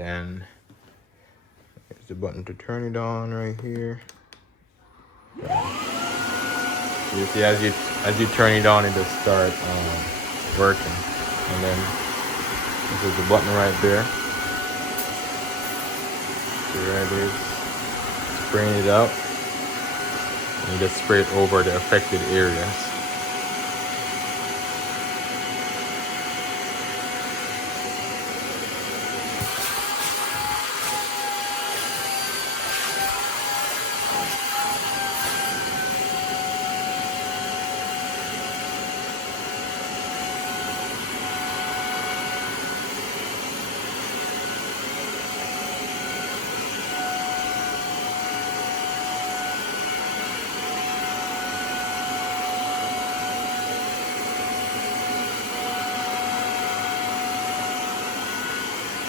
then there's the button to turn it on right here. You see, as you turn it on, it just start working. And then this is the button right there. See, there it is. Spraying it out. And you just spray it over the affected areas.